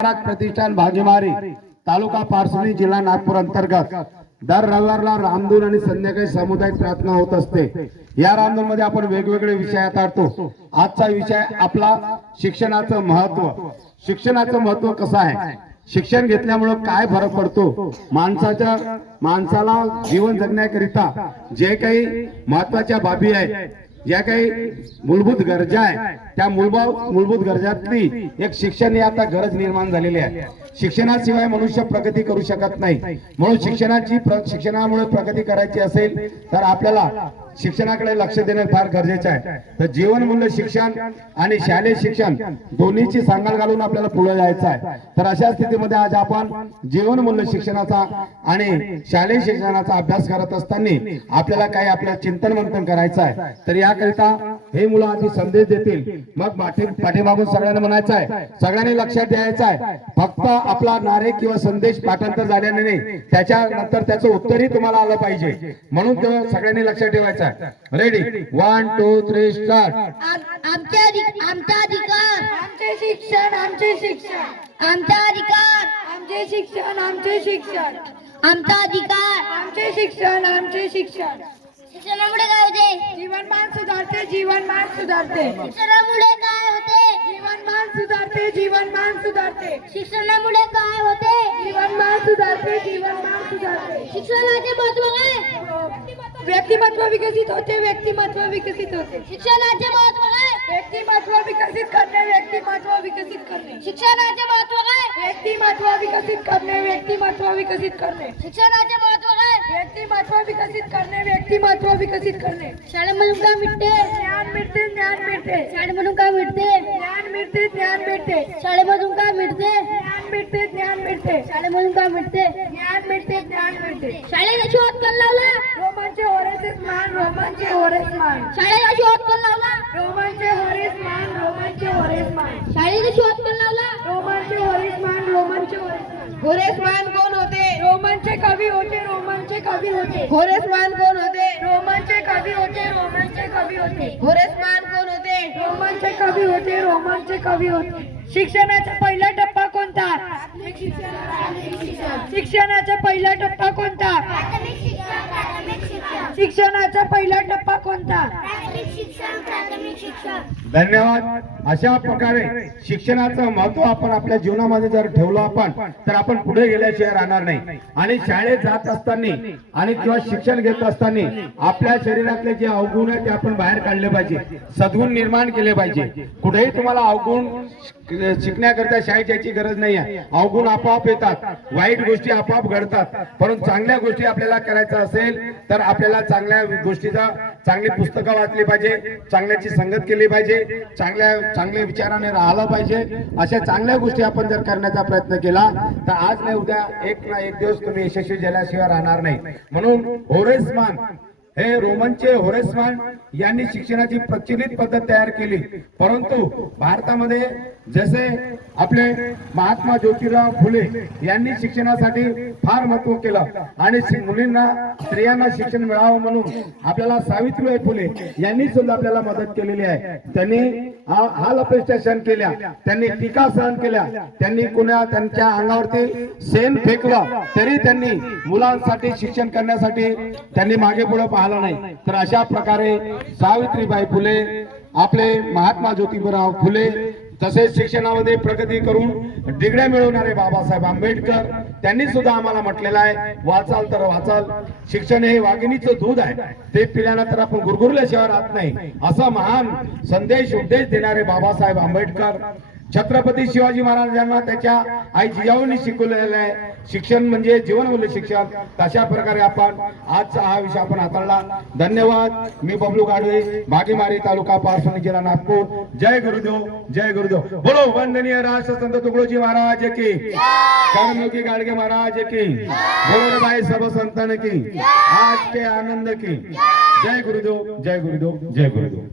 महाराज प्रतिष्ठान भाजीमारी तालुका पारसणी जिल्हा नागपूर अंतर्गत. दर रविवारला रामधून आणि संध्याकाळी सामुदायिक प्रार्थना होत असते. या रामधून मध्ये आपण वेगवेगळे विषय हाताळतो. आजचा विषय आपला शिक्षणाचं महत्त्व. शिक्षणाचं महत्त्व कसं आहे? शिक्षण घेतल्यामुळं काय फरक पडतो? माणसाच्या माणसाला जीवन जगण्याकरिता जे काही महत्त्वाच्या बाबी आहेत ज्या काही मूलभूत गरजा आहे त्या मूलभूत मूलभूत गरजातली एक शिक्षण ही आता गरज निर्माण झालेली आहे. शिक्षणाशिवाय मनुष्य प्रगती करू शकत नाही. म्हणून शिक्षणाची शिक्षणामुळे प्रगती करायची असेल तर आपल्याला शिक्षणाकडे लक्ष देणं फार गरजेचं आहे. तर जीवनमूल्य शिक्षण आणि शालेय शिक्षण दोन्हीची सांगड घालून आपल्याला पुढे जायचं आहे. तर अशा स्थितीमध्ये आज आपण जीवनमूल्य शिक्षणाचा आणि शालेय शिक्षणाचा अभ्यास करत असताना आपल्याला काही आपल्या चिंतन मंथन करायचं आहे. तर याकरिता हे मुलं आधी संदेश देतील. मग पाठी पाठीमागून सगळ्यांना म्हणायचं आहे. सगळ्यांनी लक्षात द्यायचं आहे. फक्त आपला नारे किंवा संदेश पाठांतर झाल्याने नाही त्याच्यानंतर त्याचं उत्तरही तुम्हाला आलं पाहिजे. म्हणून ते सगळ्यांनी लक्षात ठेवायचं आहे. Ready one two three start आमचा अधिकार. आमचे शिक्षण आमचे शिक्षण. आमचा अधिकार. आमचे शिक्षण आमचे शिक्षण. आमचा अधिकार. आमचे शिक्षण आमचे शिक्षण. शिक्षणामुळे काय होते? जीवनमान सुधारते जीवनमान सुधारते. शिक्षणामुळे काय होते? जीवनमान सुधारते जीवनमान सुधारते. शिक्षणामुळे काय होते? जीवनमान सुधारते जीवनमान सुधारते. शिक्षणाचे महत्त्व काय? व्यक्तिमत्व विकसित होते व्यक्तिमत्व विकसित होते. शिक्षणाचे महत्त्व काय? व्यक्तिमत्व विकसित करणे व्यक्तिमत्व विकसित करणे. शिक्षणाचे महत्त्व काय? व्यक्तिमत्व विकसित करणे व्यक्तिमत्व विकसित करणे. शिक्षणाचे महत्त्व व्यक्तिमत्व विकसित करणे व्यक्तिमत्व विकसित करणे. शाळेमधून काय मिळते ज्ञान मिळते ज्ञान मिळते शाळेमधून काय मिळते ज्ञान मिळते ज्ञान मिळते शाळेमधून काय मिळते ज्ञान मिळते ज्ञान मिळते शाळेमधून काय मिळते ज्ञान मिळते ज्ञान मिळते शाळेला शोध कोण लावला? रोमांचे होरेचे मान रोमांचे होरेस मान. शाळेला शोध कोण लावला? रोमांचे होरेस मान रोमांचे होरेस मान. शाळेला शोध कोण लावला? रोमांचे होरेस मान रोमांचे होरेस मान. होरेस मान कोण होते रोमांचे कवी होते रोमांचे कवी होते. होरेस मान कोण होते? रोमांचे कवी होते रोमांचे कवी होते. होरेस मान कोण होते? रोमांचे कवी होते रोमांचे कवी होते. शिक्षणाचा पहिला टप्पा कोणता? शिक्षणाचा पहिला टप्पा कोणता? शिक्षणाचा पहिला टप्पा कोणता? धन्यवाद. अशा प्रकारे शिक्षणाचं महत्त्व आपण आपल्या जीवनामध्ये जर ठेवलं आपण तर आपण पुढे गेल्याशिवाय राहणार नाही. आणि शाळेत जात असताना आणि किंवा शिक्षण घेत असताना आपल्या शरीरातले जे अवगुण आहे ते आपण बाहेर काढले पाहिजे. सद्गुण निर्माण केले पाहिजे. कुठेही तुम्हाला अवगुण शिकण्याकरता शिकण्याकरिता शाळेत यायची गरज नाही आहे. अवगुण आपोआप येतात. वाईट गोष्टी आपोआप घडतात. परंतु चांगल्या गोष्टी आपल्याला करायचं असेल तर आपल्याला चांगल्या गोष्टीचा चांगली पुस्तकं वाचली पाहिजे चांगल्याची संगत केली पाहिजे चांगल्या चांगल्या विचाराने राहिलं पाहिजे अशा चांगल्या गोष्टी आपण जर करण्याचा प्रयत्न केला तर आज नाही उद्या एक ना एक दिवस तुम्ही यशस्वी झाल्याशिवाय राहणार नाही. म्हणून होरेसमान हे रोमनचे होरेसमान यांनी शिक्षणाची प्रचलित पद्धत तयार केली. परंतु भारतामध्ये जसे आपले महात्मा ज्योतिराव फुले यांनी शिक्षणासाठी फार महत्त्व केलं. आणि मुलींना स्त्रियांना शिक्षण मिळावं म्हणून आपल्याला सावित्रीबाई फुले यांनी सुद्धा आपल्याला मदत केलेली आहे. त्यांनी हा- हाल अपेक्षा सहन केल्या. त्यांनी टीका सहन केल्या. त्यांनी कुणा त्यांच्या अंगावरती सेन फेकलं तरी त्यांनी मुलांसाठी शिक्षण करण्यासाठी त्यांनी मागे पुढे पाहिलं नाही. तर अशा प्रकारे सावित्रीबाई फुले आपले महात्मा ज्योतिबाराव फुले तसेच शिक्षणामध्ये प्रगती करून डिग्र्या मिळवणारे बाबासाहेब आंबेडकर त्यांनी सुद्धा आम्हाला म्हटलेलं आहे वाचाल तर वाचाल शिक्षण हे वाघिणीचं दूध आहे. ते पिल्यानंतर आपण गुरगुरल्याशिवाय राहत नाही. असा महान संदेश उपदेश देणारे बाबासाहेब आंबेडकर छत्रपती शिवाजी महाराजांना त्याच्या आईची जिजाऊंनी शिकवलेलं आहे. शिक्षण म्हणजे जीवनमूल्य शिक्षण. तशा प्रकारे आपण आजचा हा विषय आपण हाताळला. धन्यवाद. मी बबलू गाडवे बागेमारी तालुका पारसोनी जिल्हा नागपूर. जय गुरुदेव जय गुरुदेव. बोलो वंदनीय राष्ट्रसंत तुकडोजी महाराज की. कर्मयोगी गाडगे महाराज की. गोरबाई सर्व संतान की. आज के आनंद की. जय गुरुदेव जय गुरुदेव जय गुरुदेव.